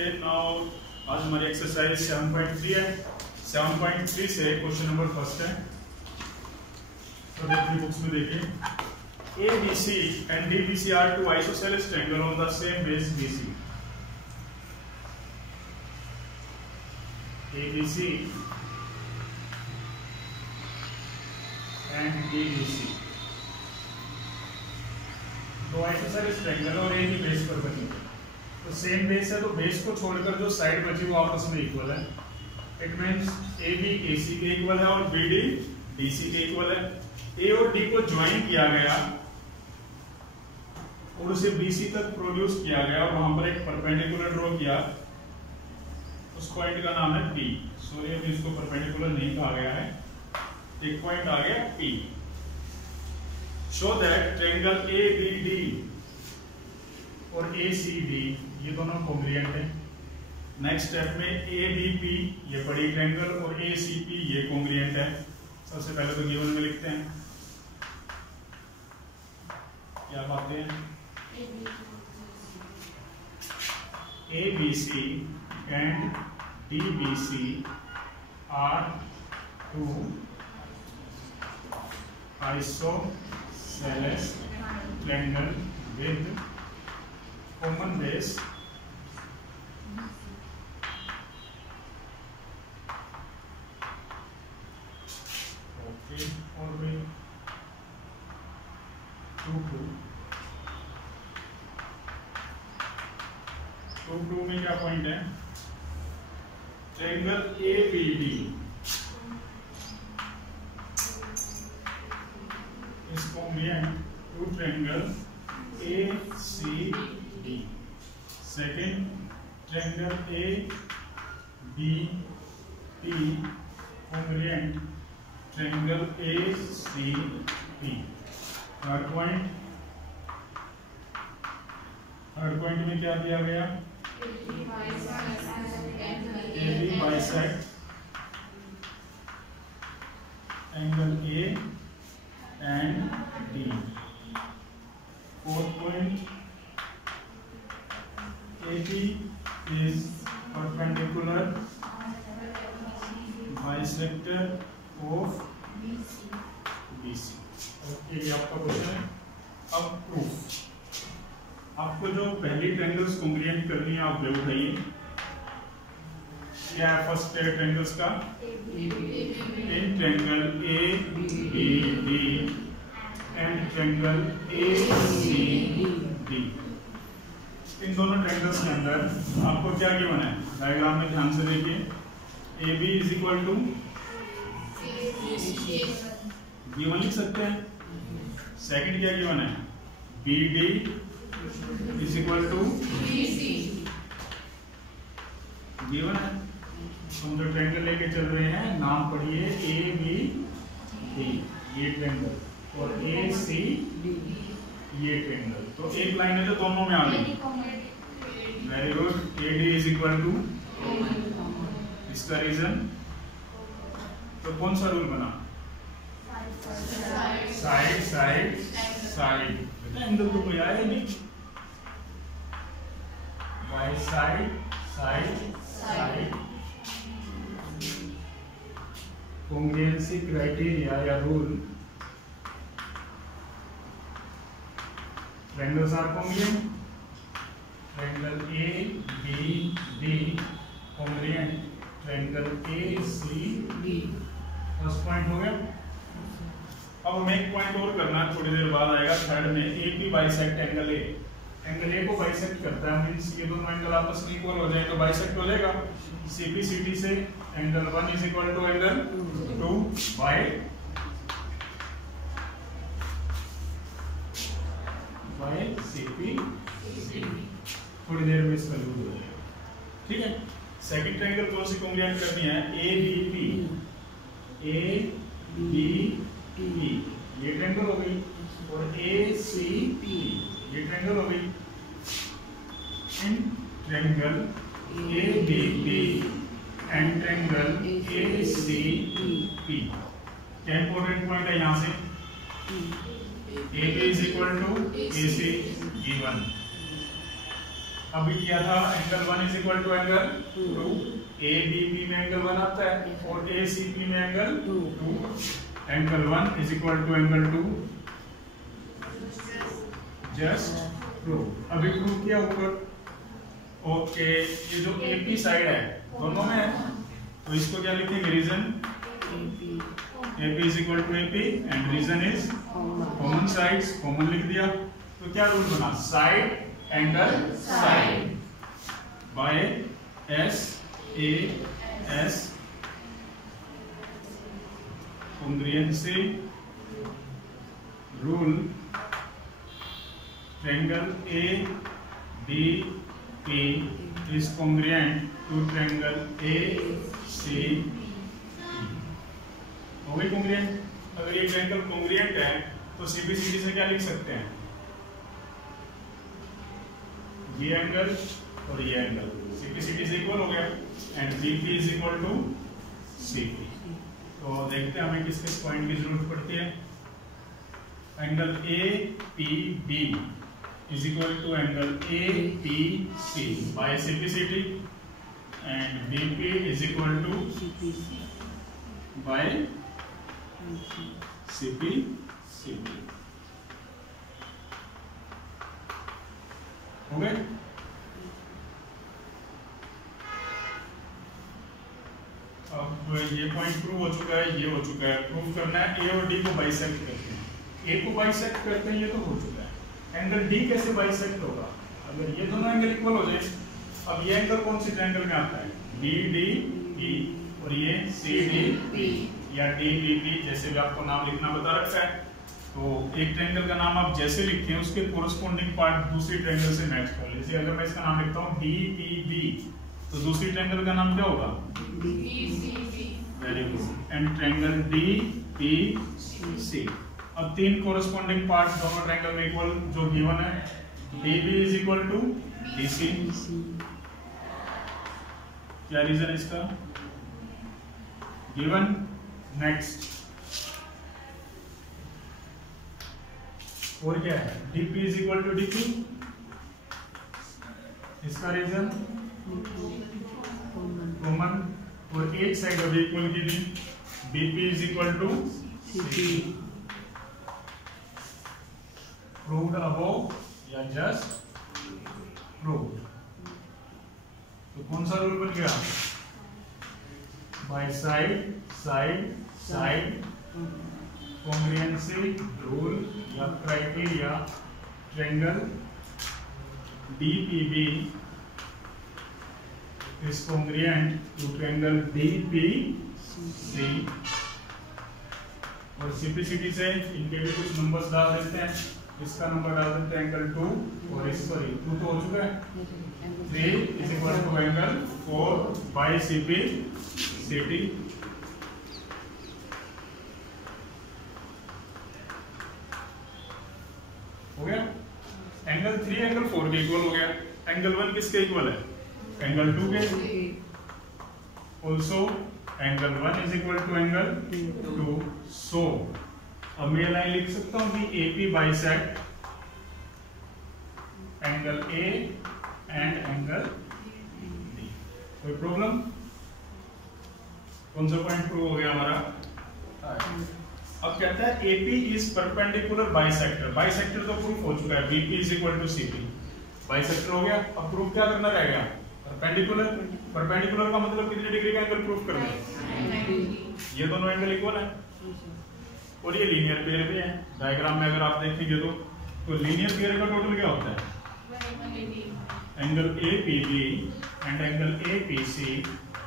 Okay now आज हमारी exercise 7.3 है। 7.3 से क्वेश्चन नंबर फर्स्ट है। तो देखिए बुक्स में देखिए ABC and DBC are two isosceles triangle on the same base BC। ABC and DBC दो आइसोसेलेस ट्रायंगल और एक ही बेस पर बनी है। तो सेम बेस है तो बेस को छोड़कर जो साइड बची वो आपस में इक्वल है। इट मींस AB AC के इक्वल है और BD DC के इक्वल है। A और D को ज्वाइन किया गया और उसे BC तक प्रोड्यूस किया गया और वहां पर एक परपेंडिकुलर ड्रॉ किया। उस पॉइंट का नाम है P। सॉरी अभी इसको परपेंडिकुलर नहीं कहा गया है। एक पॉइंट आ गया P। Show that triangle ABD और ACD ये दोनों कॉन्ग्रुएंट है। नेक्स्ट स्टेप में ABP ये बड़ी ट्रायंगल और ACP ये कॉन्ग्रुएंट है। सबसे पहले तो गिवन में लिखते हैं क्या पाते हैं। ABC and DBC are two isosceles triangle with common base और भी 2 में क्या पॉइंट है। Triangle ABD is congruent to triangle ACD। second triangle ABP congruent triangle ACP। Third point में क्या दिया गया। AB bisect angle A and D। fourth point AB is perpendicular bisector of BC। Okay ये आपका question है। अब proof आपको जो पहली ट्रायंगल्स कॉन्ग्रुएंट करनी है आप वो उठाइए। क्या है फर्स्ट ट्रायंगल्स का। In triangle ABD and triangle ACD इन दोनों ट्रायंगल्स के अंदर आपको क्या गिवन है। डायग्राम में ध्यान से देखिए। AB is equal to given लिख सकते हैं। सेकंड क्या गिवन है। BD is equal to given है। हम जो ट्रायंगल लेके चल रहे हैं नाम पढ़िए ABD ये ट्रायंगल और ACD ये ट्रायंगल। तो एक लाइन है जो दोनों में आ गई। Very good. AD is equal to इसका रीजन तो कौन सा रूल बना। साइड साइड साइड एंगल तो कोई आया ही नहीं। By side side side congruency criteria या rule triangles are congruent. Triangle ABD congruent triangle ACD। First point हो गया। अब हमें एक पॉइंट और करना है थोड़ी देर बाद आएगा थर्ड में। AP bisect angle A। Angle A को बाइसेक्ट करता है मींस ये दोनों एंगल आपस में इक्वल हो जाए तो बाइसेक्ट हो जाएगा। CP CD से angle 1 is equal to angle 2 by CP थोड़ी देर में इसका यूज हो जाएगा। ठीक है। सेकंड ट्रायंगल कौन सी कॉन्ग्रुएंट करनी है। ABP ये ट्रायंगल हो गई और ACP ये ट्रायंगल हो गई। In triangle ABP and triangle ACP क्या इंपॉर्टेंट पॉइंट है यहाँ से। AB is equal to AC given अभी किया था angle 1 is equal to angle 2, A B P में एंगल 1 आता है और ए सी पी में angle 2, angle 1 is equal to angle 2, just prove. अभी प्रूव किया ऊपर। ओके, ये जो एपी साइड है दोनों में है, तो इसको क्या लिखेंगे, reason AP is equal to AP and reason is common sides, common लिख दिया। तो क्या रूल बना, side angle side by SAS congruency rule, triangle ADP is congruent to triangle AC। हो गई कॉन्ग्रुएंट। अगर ये ट्रायंगल कॉन्ग्रुएंट है तो सीपीसीडी से क्या लिख सकते हैं, ये एंगल और ये एंगल सीपीसीडी से इक्वल हो गया and BP is equal to CP. तो देखते हैं हमें किस किस पॉइंट की जरूरत पड़ती है। Angle APB is equal to angle APC by CPCD and BP is equal to by CP। हो गए। अब ये पॉइंट प्रूव हो चुका है, ये हो चुका है। प्रूव करना है ए और डी को बाइसेक्ट करते हैं। ए को बाइसेक्ट करते हैं, ये तो हो चुका है। एंगल डी कैसे बाइसेक्ट होगा, अगर ये दोनों एंगल इक्वल हो जाए। अब ये एंगल कौन सी ट्रायंगल में आता है, BDE और ये CDP या DBP, जैसे भी आपको नाम लिखना बता रखा है। तो एक ट्रायंगल का नाम आप जैसे लिखते हैं उसके कोरस्पोंडिंग पार्ट दूसरी ट्रायंगल से मैच कर लीजिए। अगर मैं इसका नाम लिखता हूँ DPB तो दूसरी ट्रायंगल का नाम क्या होगा, DCB। Very good. And triangle DPC। अब तीन कोरस्पोंडिंग पार्ट दोनों ट्रायंगल में इक्वल जो गिवन है, DB is equal to DC। क्या रीजन इसका, गिवन। नेक्स्ट और क्या है, DP is equal to DP, इसका रीजन कॉमन और एक साइड अभी इक्वल की थी, BP is equal to CP। Proved above या जस्ट प्रूव्ड। तो कौन सा रूल बन गया, by side side side congruency rule या criteria, triangle DPB is congruent to triangle DPC। और CPCD से इनके भी कुछ नंबर्स डाल देते हैं। इसका नंबर डाल देते हैं एंगल 2 और इस पर 2 तो हो चुका है, 3 is equal to angle 4 by CPCD। हो गया। एंगल 3 एंगल 4 के इक्वल हो गया। एंगल 1 किसके इक्वल है, एंगल 2 के। Also angle 1 is equal to angle 2। So अब मैं लाइन लिख सकता हूं कि AP bisect angle A and angle D। कोई प्रॉब्लम, कौन सा पॉइंट प्रूव हो गया हमारा। अब कहता है AP is perpendicular bisector. Bisector तो प्रूफ हो चुका है, BP is equal to CP। Bisector हो गया। अब प्रूफ क्या करना रहेगा, परपेंडिकुलर। परपेंडिकुलर का मतलब कितने डिग्री का एंगल प्रूफ करना है, ये दोनों एंगल इक्वल है और ये लीनियर पेयर भी है। डायग्राम में अगर आप देखेंगे तो लीनियर पेयर का टोटल क्या होता है, angle APB and angle APC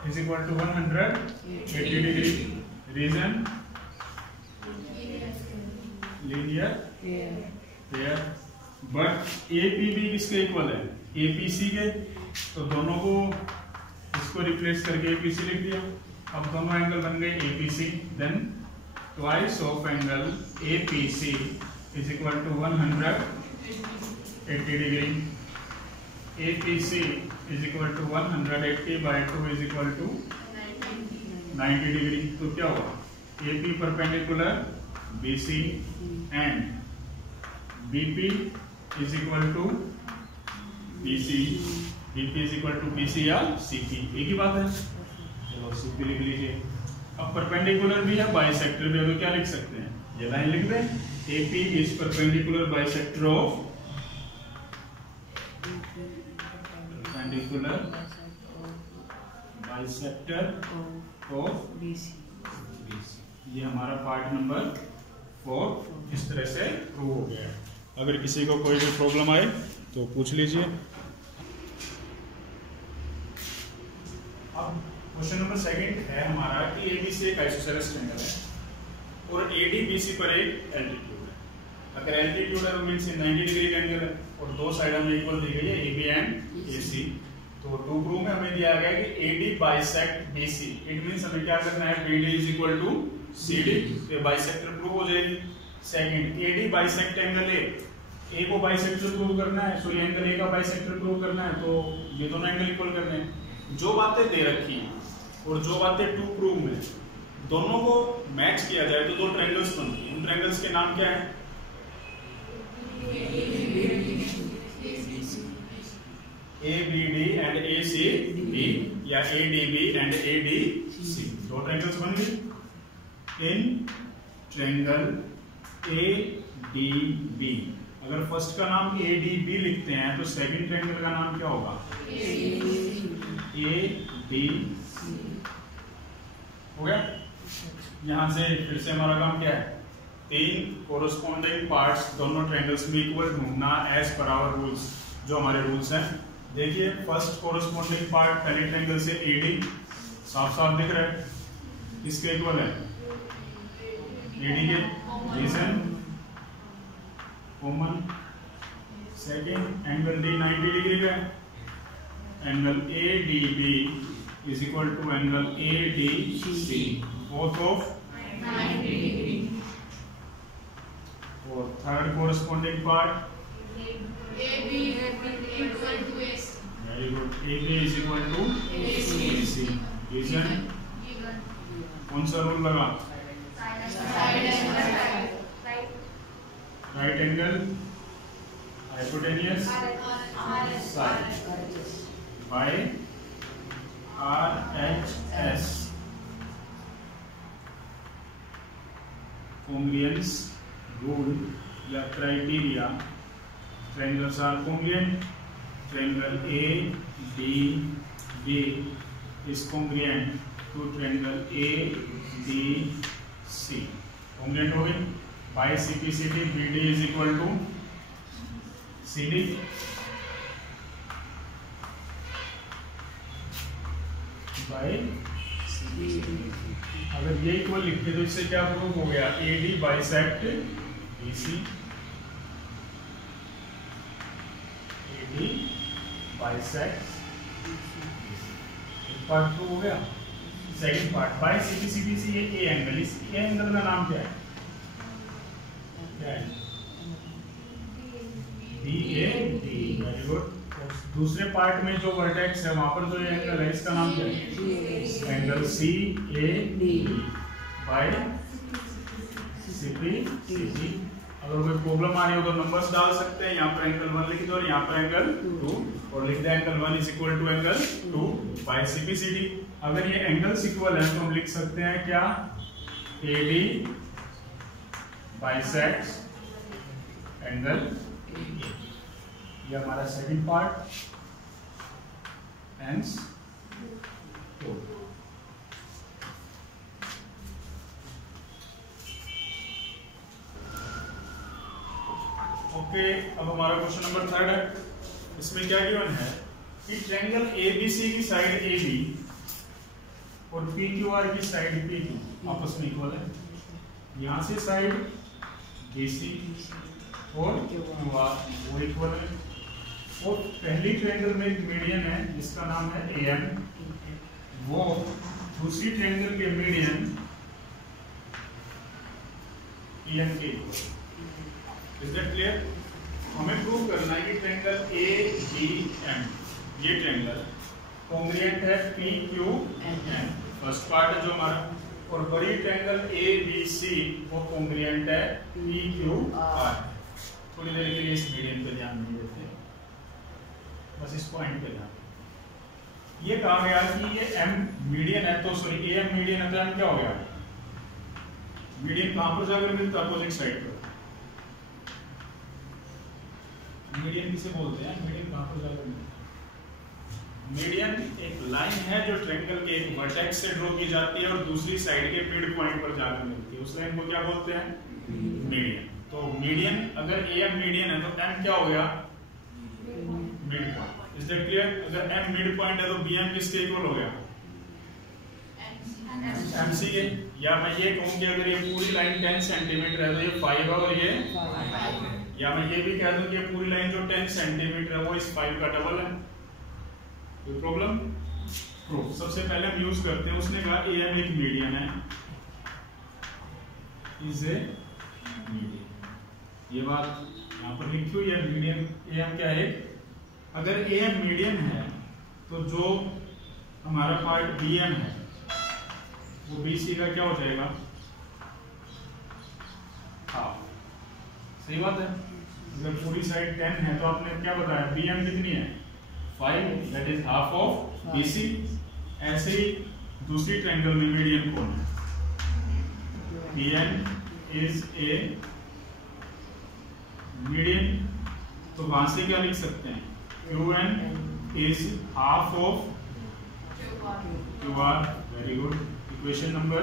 is equal to 180 degree. Reason linear pair. But APB किसके इक्वल है, APC के। तो दोनों को इसको रिप्लेस करके APC लिख दिया। अब दोनों एंगल बन गए APC। Then twice of angle APC is equal to 180 degree. APC is equal to 180 by 2 is equal to 90 degree. तो क्या होगा, AP perpendicular BC and BP is equal to BC, BP is equal to BC या CP, एक ही बात है। चलो CP लिख लीजिए। अब परपेंडिकुलर भी है, बाइसेक्टर भी है, तो क्या लिख सकते हैं, ये लाइन लिख दें, AP is perpendicular bisector of BC। ये हमारा पार्ट नंबर 4 इस तरह से प्रूव हो गया है। अगर किसी को कोई भी प्रॉब्लम आए तो पूछ लीजिए। अब क्वेश्चन नंबर 2 है हमारा कि ABC एक आइसोसेलेस ट्रायंगल है और ADBC पर एक एल्टीट्यूड है। अगर एल्टीट्यूड है तो मींस 90 डिग्री का एंगल है और दो साइड हमें इक्वल दी गई है AB एंड AC। तो टू प्रूव में हमें दिया गया है कि AD bisect BC, it means हमें क्या करना है, BD is equal to CD, तो बाइसेक्टर प्रूव हो जाएगी। Second, AD bisect angle A को बाइसेक्टर प्रूव करना है, सॉरी एंगल A का बाइसेक्टर प्रूव करना है, तो ये दोनों एंगल इक्वल करने हैं। जो बातें दे रखी हैं और जो बातें टू प्रूव में दोनों को मैच किया जाए तो दो ट्रायंगल्स बनते हैं। उन ट्रायंगल्स के नाम क्या है, ABD एंड ACD या ADB एंड ADC, दो ट्रायंगल्स बन गए। इन ट्रायंगल ADB, अगर फर्स्ट का नाम ADB लिखते हैं तो सेकंड ट्रायंगल का नाम क्या होगा, ADC। हो गया। यहां से फिर से हमारा काम क्या है, तीन कोरोस्पोंडिंग पार्ट्स दोनों ट्रायंगल्स में इक्वल ढूंढना एज पर आवर रूल्स, जो हमारे रूल्स हैं। देखिए फर्स्ट कोरोस्पोंडिंग पार्ट पहले ट्रायंगल से AD साफ साफ दिख रहा है, इसके इक्वल है, AD के reason common. Second angle D 90 degree का है, angle ADB is equal to angle ADC, both of 90 degree. और third corresponding part AB equal to AC, very good, AB is equal to AC। Reason कौन सा rule लगा, right angle hypotenuse side by RHS, congruence rule या criteria, triangles are congruent, triangle ADB is congruent to triangle ADC, congruent हो गई। by CPCD BD is equal to CD, by CPCD। अगर ये equal लिखते तो इससे क्या प्रूव हो गया, AD bisect BC, AD bisect part prove हो गया। सेकंड पार्ट बाय CPCD, ये A एंगल, इस A एंगल का नाम क्या है, BAD, वेरी गुड। दूसरे पार्ट में जो वर्टेक्स है वहां पर जो एंगल है इसका नाम क्या है, एंगल CAD बाय CPCD। अगर कोई प्रॉब्लम आ रही हो तो नंबर्स डाल सकते हैं, यहाँ पर एंगल 1 लिख दो और यहाँ पर एंगल 2 और लिख दे angle 1 is equal to angle 2 by CPCD। अगर ये एंगल्स इक्वल है तो हम लिख सकते हैं क्या, AD बाइसेक्ट्स एंगल A। ये हमारा सेकंड पार्ट एंड ओके। अब हमारा क्वेश्चन नंबर 3 है, इसमें क्या गिवन है कि ट्रायंगल ABC की साइड AB और PQR की साइड PQ आपस में इक्वल है। यहां से साइड BC और QR वो इक्वल है और पहली ट्रायंगल में एक मीडियन है जिसका नाम है AM, वो दूसरी ट्रायंगल के मीडियन EN के इक्वल। Is that clear? हमें प्रूव करना है कि ट्रायंगल ABM, ये ट्रायंगल कॉन्ग्रुएंट है PQN, फर्स्ट पार्ट है जो हमारा, और बड़ी ट्रायंगल ABC वो कॉन्ग्रुएंट है PQR। थोड़ी देर के लिए इस मीडियन पे ध्यान नहीं देते, बस इस पॉइंट पे ध्यान। ये कहा गया कि ये M मीडियन है, तो सॉरी AM मीडियन है, तो M क्या हो गया? मीडियन कहां पर जाकर मिलता है? अपोजिट साइड पर। मीडियन किसे बोलते हैं? मीडियन कहां पर जाकर मिलता है? मीडियन एक लाइन है जो ट्रायंगल के एक वर्टेक्स से ड्रॉ की जाती है और दूसरी साइड के मिड पॉइंट पर जाकर मिलती है, उस लाइन को क्या बोलते हैं? मीडियन। तो मीडियन, अगर AM मीडियन है तो M क्या हो गया? Mid point. Is that clear? अगर M मिड पॉइंट है तो BM किसके इक्वल हो गया? MC के। या मैं ये कहूं कि अगर ये पूरी लाइन 10 सेंटीमीटर है तो ये 5 है और ये 5 है। या मैं ये भी कह दूं कि ये पूरी लाइन जो 10 सेंटीमीटर है वो इस 5 का डबल है। कोई प्रॉब्लम? प्रूफ। सबसे पहले हम यूज करते हैं, उसने कहा AM एक मीडियन है, इज ए मीडियन। ये बात यहां पर लिखी हुई है, मीडियन AM क्या है? अगर AM मीडियन है तो जो हमारा पार्ट BM है वो BC का क्या हो जाएगा? हाफ। सही बात है। अगर पूरी साइड 10 है तो आपने क्या बताया? BM कितनी है? 5, that is half of BC। ऐसे ही दूसरी ट्रायंगल में मीडियन कौन है? BN is a median. तो वहां से क्या लिख सकते हैं? QN is half of QR। Very good. Equation number.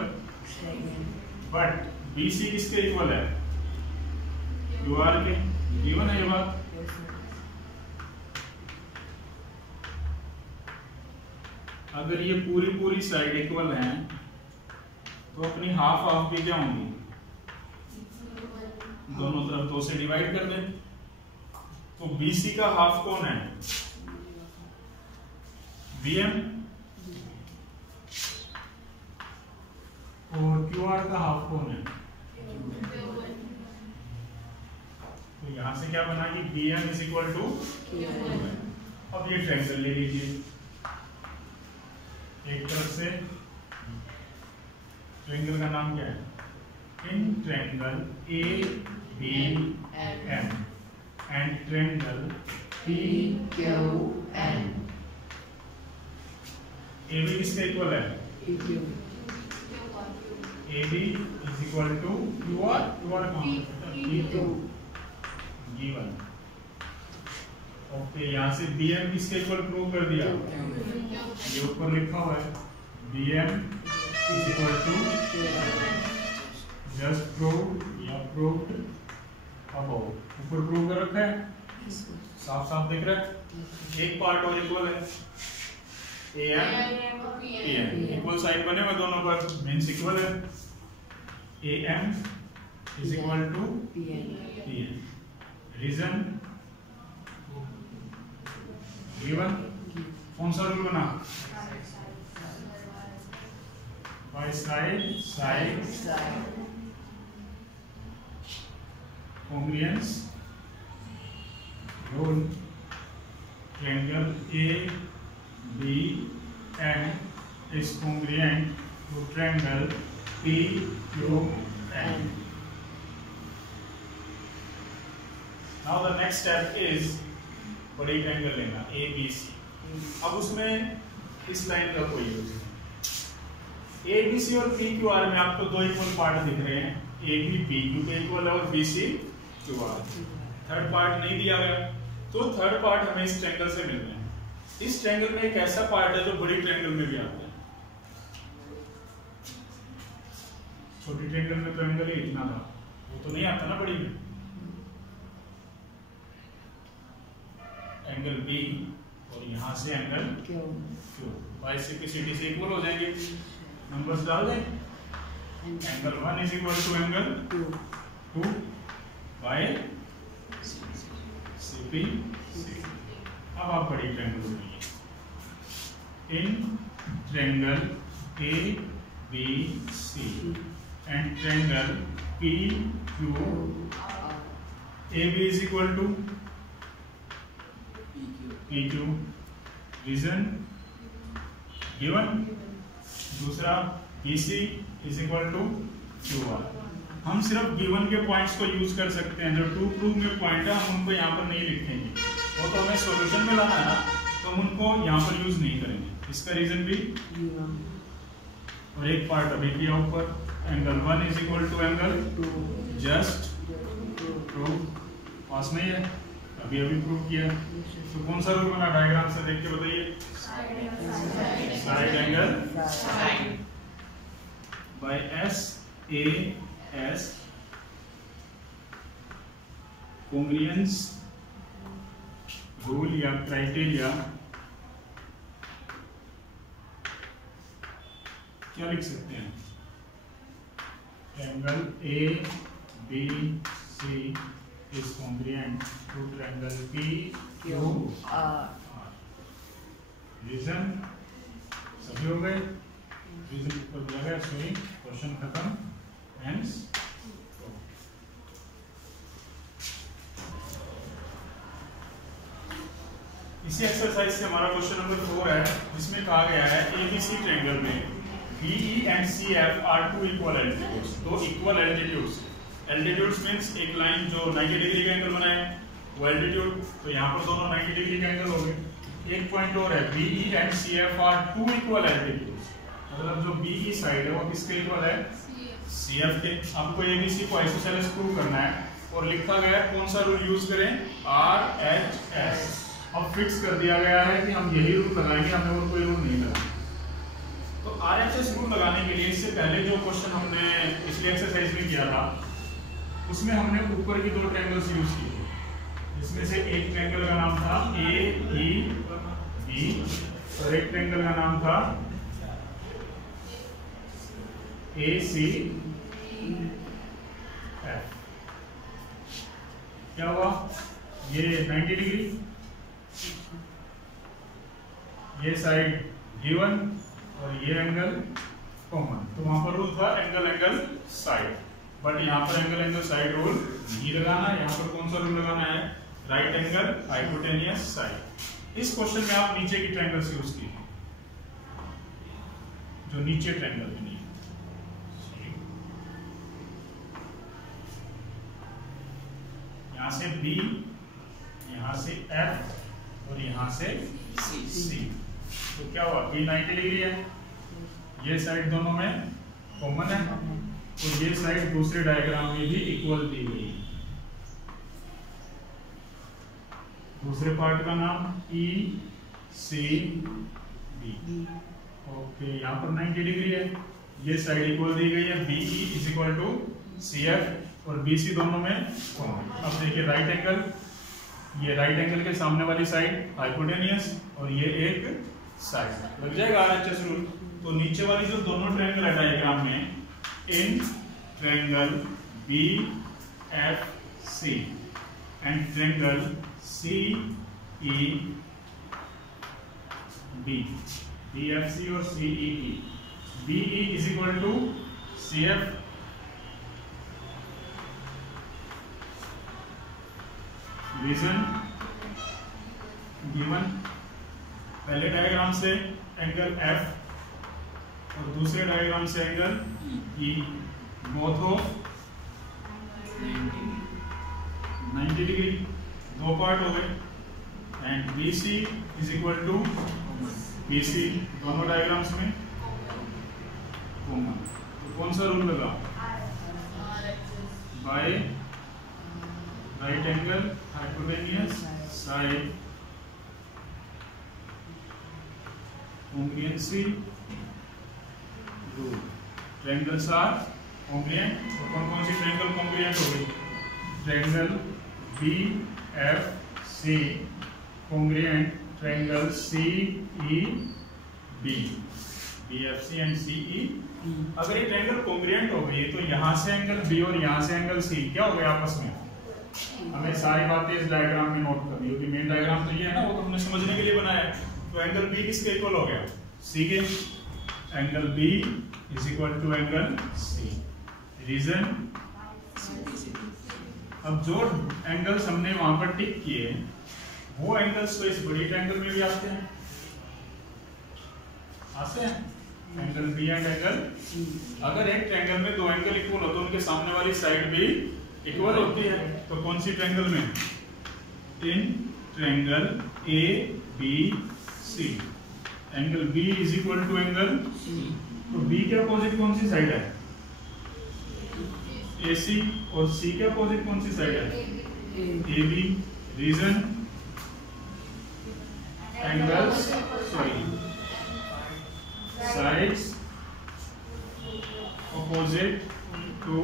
But BC किसके इक्वल है? QR के। गिवन है ये बात। अगर ये पूरी साइड इक्वल है तो अपनी हाफ भी क्या होंगी? दोनों तरफ 2 से डिवाइड कर दें। तो BC का हाफ कौन है? BM। और QR का हाफ कौन है? तो यहां से क्या बना कि BM is equal to QN। अब ये ट्रायंगल ले लीजिए, एक तरफ से ट्रायंगल का नाम क्या है? In triangle ABM and triangle PQN। AB किसके इक्वल है? AB is equal to QR। QR PQ given. Okay, यहां से BM किसके इक्वल प्रूव कर दिया? ये ऊपर लिखा हुआ है BM is equal to just prove या प्रूव्ड अबव। ऊपर प्रूव कर रखा है, साफ साफ दिख रहा है। एक पार्ट और इक्वल है AM PM। इक्वल साइड बने हुए दोनों पर, मींस इक्वल है। AM is equal to PM। Reason given. कौन सा रूल बना? By side congruence rule। Triangle ABM is congruent to triangle PQN। Now the next step is बड़ी ट्रायंगल लेना ABC। अब उसमें इस लाइन का कोई यूज नहीं। ABC और PQR में आपको 2 इक्वल पार्ट दिख रहे हैं, AB PQ पे इक्वल है और BC QR। थर्ड पार्ट नहीं दिया गया, तो थर्ड पार्ट हमें इस ट्रायंगल से मिल रहा है। इस ट्रायंगल में एक ऐसा पार्ट है जो बड़ी ट्रायंगल में भी आता है। छोटी ट्रायंगल में ट्रायंगल ही इतना था, वो तो नहीं आता ना बड़ी में। एंगल B और यहां से एंगल Q बाइसेप्टिसिटी से इक्वल हो जाएंगे। नंबर्स डाल दें। Angle 1 is equal to angle 2 by CP। अब आप बड़ी ट्रायंगल बनाइए। In triangle ABC and triangle PQR, AB is equal to PQ। Reason given. दूसरा BC is equal to QR। हम सिर्फ गिवन के पॉइंट्स को यूज कर सकते हैं, जो टू प्रूव में पॉइंट है हम उनको यहाँ पर नहीं लिखेंगे। वो तो हमें सॉल्यूशन में लाना है ना, तो हम उनको यहाँ पर यूज नहीं करेंगे। इसका रीजन भी, और एक पार्ट अभी किया ऊपर, angle 1 is equal to angle 2, just prove, पास में ही है, अभी प्रूव किया। तो कौन सा रूल बना डायग्राम से देख के बताइए, side angle by SAS congruence rule या क्राइटेरिया क्या लिख सकते हैं, angle ABC is congruent to triangle PQR। Reason सभी हो गए, रीजन ऊपर दिया गया, सॉरी क्वेश्चन खत्म, हेंस इसी एक्सरसाइज से हमारा क्वेश्चन नंबर 4 है, जिसमें कहा गया है ABC ट्रायंगल में BE and CF are two equal altitudes, दो इक्वल एल्टीट्यूड्स। एल्टीट्यूड्स मींस एक लाइन जो 90 डिग्री का एंगल बनाए वो एल्टीट्यूड, तो यहाँ पर दोनों 90 डिग्री का एंगल हो गए। एक पॉइंट और है, BE and CF are two equal altitudes, मतलब जो BE साइड है वो किसके इक्वल है, CF के। आपको ABC को आइसोसेलेस प्रूव करना है और लिखा गया है कौन सा रूल यूज करें, RHS। अब फिक्स कर दिया गया है कि हम यही रूल लगाएंगे, हमें और कोई रूल नहीं लगाएंगे। तो RHS रूल लगाने के लिए इससे पहले जो क्वेश्चन हमने पिछली एक्सरसाइज में किया था, उसमें हमने ऊपर की दो ट्रायंगल्स यूज किए थे, जिसमें से एक ट्रायंगल का नाम था AEB और एक ट्रायंगल का नाम था ACF। क्या हुआ, ये 90 डिग्री, ये साइड गिवन और ये एंगल कॉमन, तो वहां पर रूल था एंगल एंगल साइड, बट यहाँ पर एंगल एंगल साइड रूल नहीं लगाना। यहाँ पर कौन सा रूल लगाना है, राइट एंगल हाइपोटेनियस साइड। इस क्वेश्चन में आप नीचे की ट्रायंगल्स यूज कीजिए, जो नीचे ट्रायंगल बनी, यहाँ से B, यहाँ से F और यहाँ से C। तो क्या हुआ, B 90 डिग्री है, ये साइड दोनों में कॉमन है, और ये साइड दूसरे डायग्राम में भी इक्वल दी गई है। दूसरे पार्ट का नाम ECB। ओके, यहाँ पर 90 डिग्री है, ये साइड इक्वल दी गई है, BE is equal to CF और BC दोनों में कॉमन। अब देखिए राइट एंगल, ये राइट एंगल के सामने वाली साइड हाइपोटेनियस और ये एक साइड, लग जाएगा RHS रूल। तो नीचे वाली जो दोनों ट्रायंगल है डायग्राम में, in triangle BFC and triangle CEB, BFC और CEE, BE is equal to CF, reason given, पहले डायग्राम से एंगल F और दूसरे डायग्राम से angle E, both of 90 degree, दो पार्ट हो गए, and BC is equal to BC, दोनों डायग्राम्स में कॉमन। तो कौन सा रूल लगा, by right angle hypotenuse side congruency rule. Triangles are congruent, तो कौन सी ट्रायंगल कॉन्ग्रुएंट हो गई, triangle BFC congruent triangle CEB, BFC and CEB। अगर ये ट्रायंगल कॉन्ग्रुएंट हो गई तो यहाँ से एंगल B और यहाँ से एंगल C क्या हो गया आपस में, हमें सारी बातें इस डायग्राम में नोट करनी होगी। मेन डायग्राम तो ये है ना, वो तो हमने समझने के लिए बनाया है। तो एंगल B किसके इक्वल हो गया, C के, angle B is equal to angle C, reason. अब जो एंगल्स हमने वहां पर टिक किए वो एंगल्स तो इस बड़ी ट्रायंगल में भी आते हैं, angle B and angle C। अगर एक ट्रायंगल में दो एंगल इक्वल हो तो उनके सामने वाली साइड भी इक्वल होती है। तो कौन सी ट्रायंगल में, in triangle A B C. Angle B is equal to angle C. तो बी के अपोजिट कौन सी साइड है? ए सी। और सी के अपोजिट कौन सी साइड है? A B. Reason angles sorry sides opposite to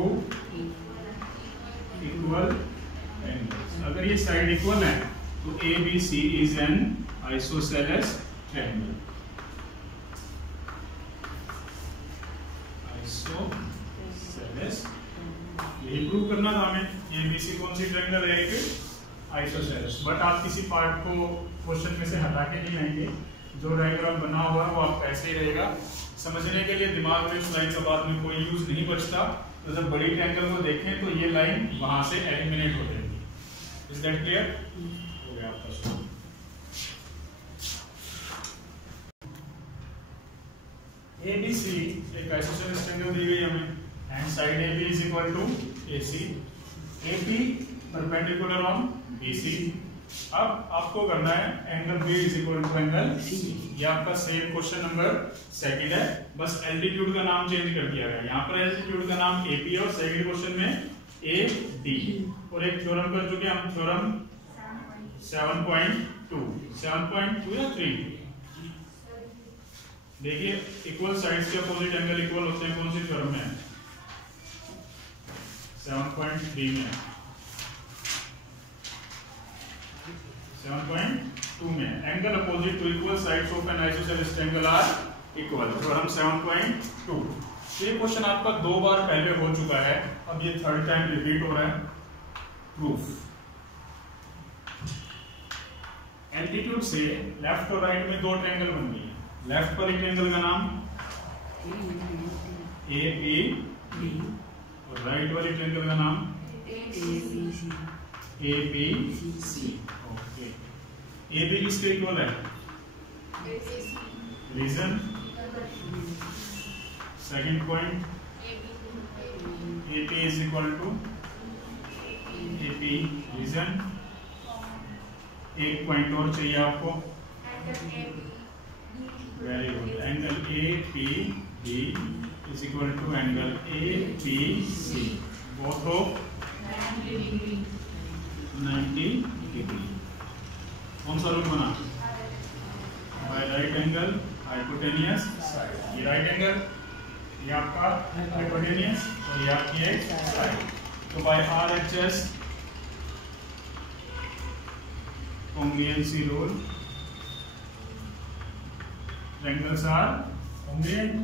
equal angles. अगर ये साइड इक्वल है तो A B C is an isosceles triangle. Isosceles, यही प्रूव करना था हमें। ए बी सी कौन सी ट्रायंगल है? एक आइसोसेलेस। बट आप किसी पार्ट को क्वेश्चन में से हटा के नहीं लाएंगे। जो डायग्राम बना हुआ है वो आपका ऐसे ही रहेगा। समझने के लिए दिमाग में उस लाइन का बाद में कोई यूज नहीं बचता। तो जब बड़ी ट्रायंगल को देखें तो ये लाइन वहां से एलिमिनेट हो जाएगी। Is that clear? हो गया आपका सवाल। ए बी सी एक आइसोसेलेस ट्रायंगल दी गई हमें and side A B is equal to A C. A B perpendicular on B C. अब आपको करना है angle B is equal to angle C. ये आपका सेम क्वेश्चन नंबर सेकंड है, बस एल्टीट्यूड का नाम चेंज कर दिया गया। यहाँ पर एल्टीट्यूड का नाम एपी है और सेकंड क्वेश्चन में ए डी। और एक थ्योरम कर चुके हम, थ्योरम 7.2 या 3। देखिए इक्वल साइड्स के अपोजिट एंगल इक्वल होते हैं। कौन सी थ्योरम में? 7.3 में। 7.2 में angle opposite to equal sides of an isosceles triangle are equal. Theorem 7.2। ये क्वेश्चन आपका 2 बार पहले हो चुका है, अब ये थर्ड टाइम रिपीट हो रहा है। प्रूफ, एल्टीट्यूड से लेफ्ट और राइट में 2 ट्रायंगल बन गई है। लेफ्ट पर एक ट्रायंगल का नाम ए बी और राइट वाले ट्रायंगल का नाम A B C. Okay, A B किसके इक्वल है? Reason second point A P is equal to A P. Reason एक पॉइंट और चाहिए आपको। Very good. Angle A P B is equal to angle A P C, both of 90 degree. कौन सा rule बना? By right angle hypotenuse side. ये right angle, ये आपका हाइपोटेनियस और ये आपकी एक साइड। तो by RHS congruency rule, triangles are congruent.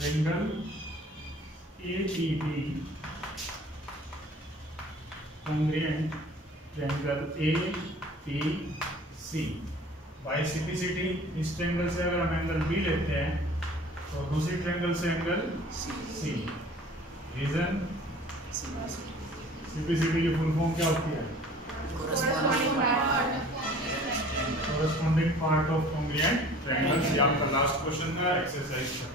Triangle APB congruent triangle APC। By simplicity इस ट्रायंगल से अगर हम एंगल B लेते हैं तो दूसरी ट्रायंगल से एंगल C। रीजन सिंप्लिसिटी की फुल फॉर्म क्या होती है? corresponding part of congruent triangles। ये आपका लास्ट क्वेश्चन का एक्सरसाइज था।